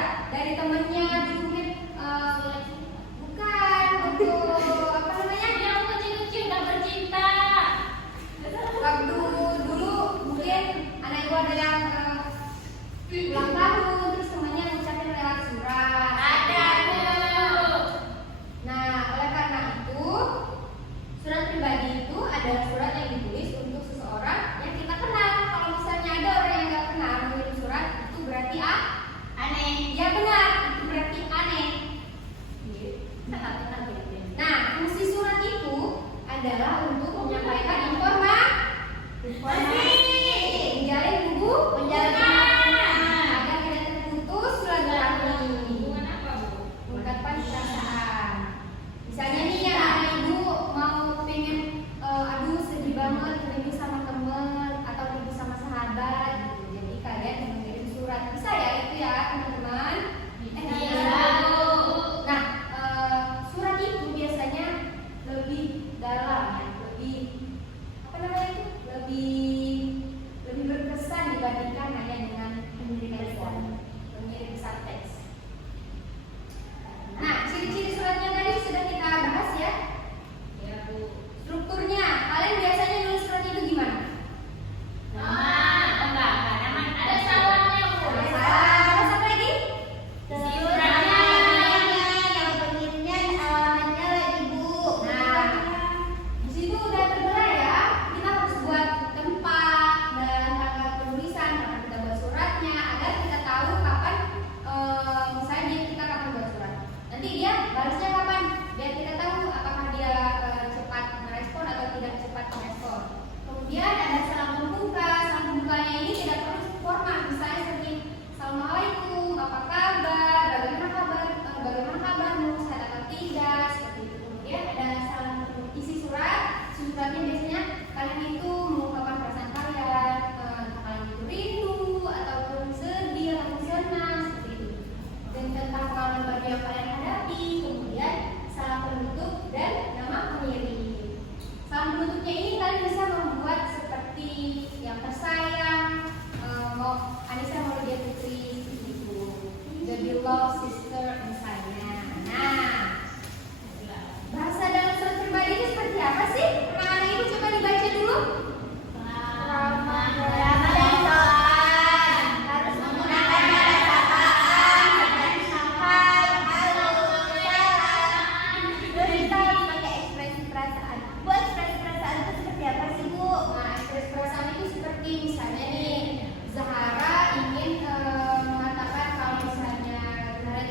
surat dari temennya, mungkin bukan untuk apa namanya? Yang kecil-kecil udah bercinta. Waktu dulu mungkin anak ibu ada yang ulang tahun, terus temannya ngucapin lewat surat. Ada tuh. Nah, oleh karena itu surat pribadi itu adalah surat yang ditulis untuk seseorang yang kita kenal. Kalau misalnya ada orang yang nggak kenal mengirim surat, itu berarti Aneh. ya benar, itu berarti aneh. Kenapa gitu? Nah, fungsi surat itu adalah untuk menyampaikan informasi, menjalin hubungan agar tidak terputus silaturahmi, Hubungan apa, Bu? mengungkapkan perasaan. Misalnya nih ya, anak ibu mau pengen aduh sedih banget rindu sama temen atau rindu sama sahabat gitu. Jadi kalian mengirim surat, bisa ya itu ya teman-teman. Iya, Bu. Nah, surat itu biasanya lebih dalam ya, lebih apa namanya itu, lebih berkesan dibandingkan hanya dengan mengirim pesan teks. Nah, ciri-ciri suratnya tadi sudah kita bahas ya. Ya, Bu. Strukturnya, kalian biasanya nulis surat itu gimana? Enggak. Nama ada salamnya, Bu. Terus apa lagi? Suratnya. Nah, di situ udah terbelah ya. Kita harus buat tempat dan tanggal penulisan kapan kita buat suratnya agar kita tahu kapan misalnya kita kapan buat surat. Nanti dia balasnya kapan? Biar kita tahu apakah dia cepat merespon atau tidak cepat merespon. Kemudian ada salam pembuka. Salam pembukanya ini tidak perlu formal. Misalnya seperti Assalamualaikum, apa kabar? Bagaimana kabarmu? Sehat atau tidak? Seperti itu. Kemudian ada salam isi surat. Suratnya biasanya kalian itu mengungkapkan perasaan kalian, kalian itu rindu ataupun sedih ataupun senang seperti itu. Dan tentang pengalaman baru yang kalian hadapi. Kemudian salam penutup dan nama pengirim. Salam penutupnya ini kalian bisa membuat seperti yang tersayang, mau Anissa Maulidia Putri itu, the beloved sister misalnya. Nah, bahasa dalam surat pribadi itu seperti apa sih? Anak-anak ibu coba dibaca dulu. Selamat Harus menggunakan kata sapaan, seperti hai, halo, salam. Terus kita harus pakai ekspresi perasaan. Bu, ekspresi perasaan itu seperti apa sih, Bu? Nah, ekspresi perasaan itu seperti misalnya nih, Zahara ingin mengatakan kalau misalnya Zahara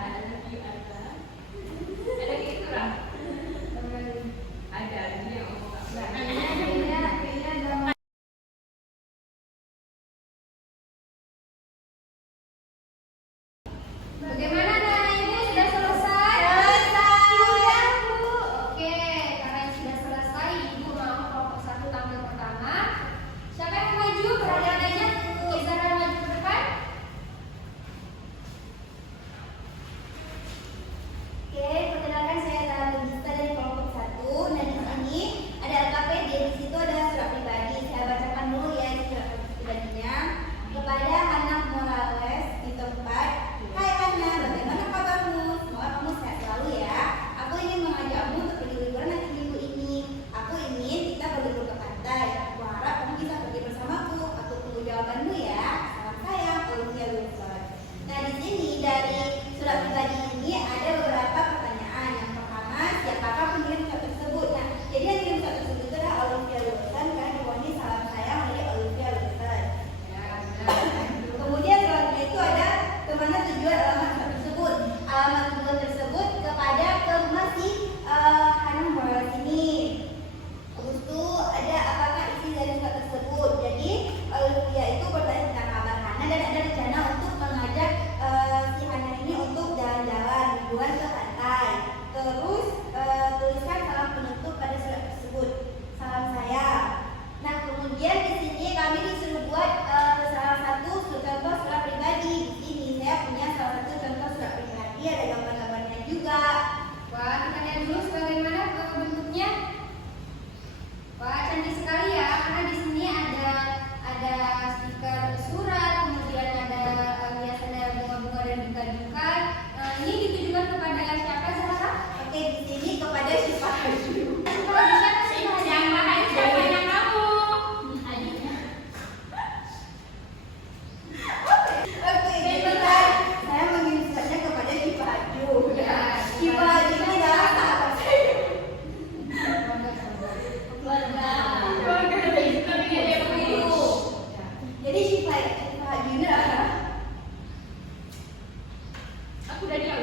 Ada gitu lah. Ada dia ngomong nggak berani. Kayaknya drama. Bagaimana anak-anak ibu sudah selesai? Selesai. Bu. Oke, karena sudah selesai, ibu mau kelompok 1 tampil pertama. Siapa yang mau maju? Perhatian aja. Izara maju ke depan. Oke, perkenalkan saya adalah Lugista dari kelompok 1. Nah, di sini ada LKPD, di situ ada surat pribadi. Saya bacakan dulu ya surat pribadinya. Kepada Hana Morales di tempat. Hai Hana, bagaimana kabarmu? Semoga kamu sehat selalu ya. Aku ingin mengajakmu untuk pergi liburan nanti minggu ini. Aku ingin kita berlibur ke pantai. Aku harap kamu bisa pergi bersamaku. Aku tunggu jawabanmu ya. Salam sayang, Olivia Wilson. Nah, di sini dari surat pribadi ini ada beberapa pertanyaan. Yang pertama, siapakah pengirim surat tersebut? Nah, jadi yang mengirim surat tersebut itu adalah Olivia Wilson karena dibawahi salam sayang dari Olivia Wilson. Kemudian selanjutnya itu ada kemana tujuan alamat surat tersebut. Alamat tujuan tersebut kepada ke rumah si Hana Morales ini. Terus itu ada apakah isi dari surat tersebut. Jadi Olivia itu bertanya tentang kabar Hana dan ada rencana untuk mengajak si Hana ini untuk jalan-jalan liburan ke pantai. Terus tuliskan salam penutup pada surat tersebut. Salam saya. Nah, kemudian di sini kami disuruh buat salah satu contoh surat pribadi. Di sini saya punya salah satu contoh surat pribadi, ada gambar-gambarnya juga. Wah, kita lihat dulu bagaimana bentuknya. Wah, cantik sekali ya, karena di sini ada stiker surat, kemudian ada biasanya bunga-bunga dan duka-duka. Ini ditujukan kepada siapa, Zahra? Oke, di sini kepada Syifa Haju. Siapa yang kamu? Oke, benar. Saya mengirim suratnya kepada Syifa Haju. Syifa Haju ini adalah sahabat saya. Jadi Syifa Haju ini adalah Aku udah diam.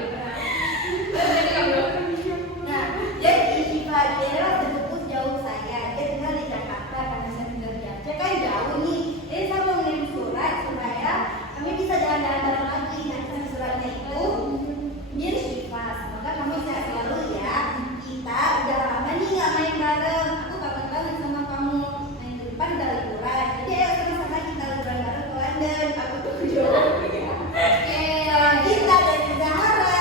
Nah, jadi Syifa Haju adalah sepupu jauh saya. Dia tinggal di Jakarta karena saya tinggal di Aceh kan jauh nih. Jadi saya mau ngirim surat supaya kami bisa jalan-jalan bareng lagi. Nah, suratnya itu Dear Syifa, semoga kamu sehat selalu ya. Kita udah lama nih nggak main bareng. Aku kangen banget sama kamu. Main ke depan udah liburan. Jadi ayo sama-sama kita liburan bareng ke London. Aku tuh jauh. Oke, kita dari Zahra.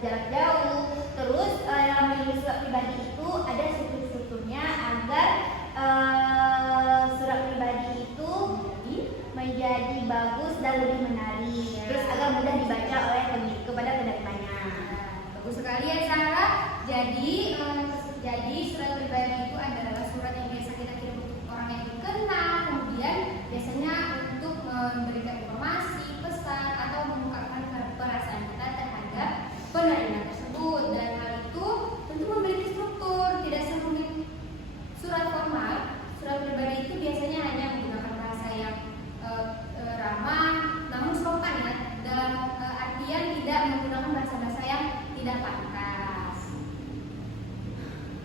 jarak jauh. Terus dalam menulis surat pribadi itu ada struktur-strukturnya agar surat pribadi itu menjadi bagus dan lebih menarik. Terus agar mudah dibaca oleh kepada penerimanya. Bagus sekali ya Sarah. Jadi surat pribadi itu adalah surat yang biasa kita kirim untuk orang yang dikenal, kemudian biasanya untuk memberikan informasi, pesan, atau mengungkapkan perasaan kita terhadap penerima tersebut. Dan hal itu tentu memiliki struktur, tidak serumit surat formal. Surat pribadi itu biasanya hanya menggunakan bahasa yang ramah, namun sopan ya, dalam artian tidak menggunakan bahasa-bahasa yang tidak pantas.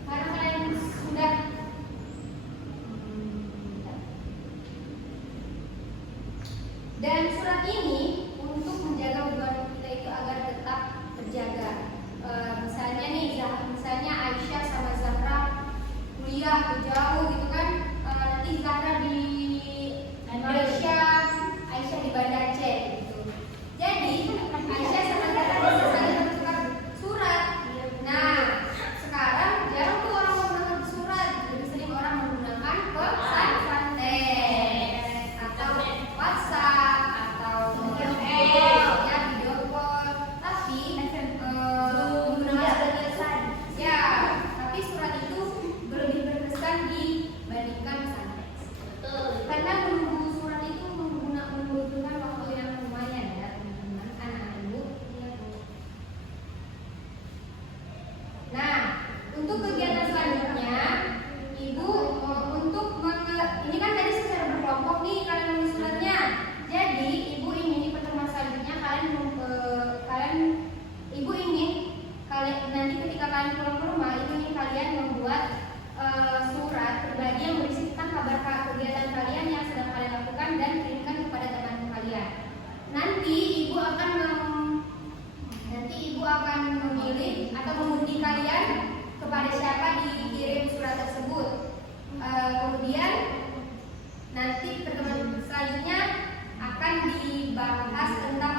Karena kalian sudah dan surat ini untuk menjaga hubungan kita itu agar tetap terjaga. Misalnya Aisyah sama Zahra kuliah jauh gitu kan, nanti Zahra di Malaysia, Aisyah di Banda Aceh gitu. Jadi Aisyah sama Zahra bisa saling bertukar surat. Nah, sekarang jarang tuh orang menggunakan surat, lebih sering orang menggunakan pesan teks atau WhatsApp atau video call. Tapi tapi surat itu lebih berkesan dibandingkan pesan teks. Karena menunggu surat itu membutuhkan waktu yang lumayan ya teman-teman, anak-anak ibu. Nah, untuk kegiatan selanjutnya, ibu ini kan tadi secara berkelompok nih kalian menulis suratnya. Jadi ibu ingin di pertemuan selanjutnya ibu ingin nanti ketika kalian pulang ke rumah, ibu ingin kalian membuat surat pribadi yang berisi tentang kabar kegiatan kalian yang sedang kalian lakukan dan kirimkan kepada teman kalian. Nanti ibu akan memilih atau mengundi kalian kepada siapa dikirim surat tersebut. Kemudian nanti pertemuan selanjutnya akan dibahas tentang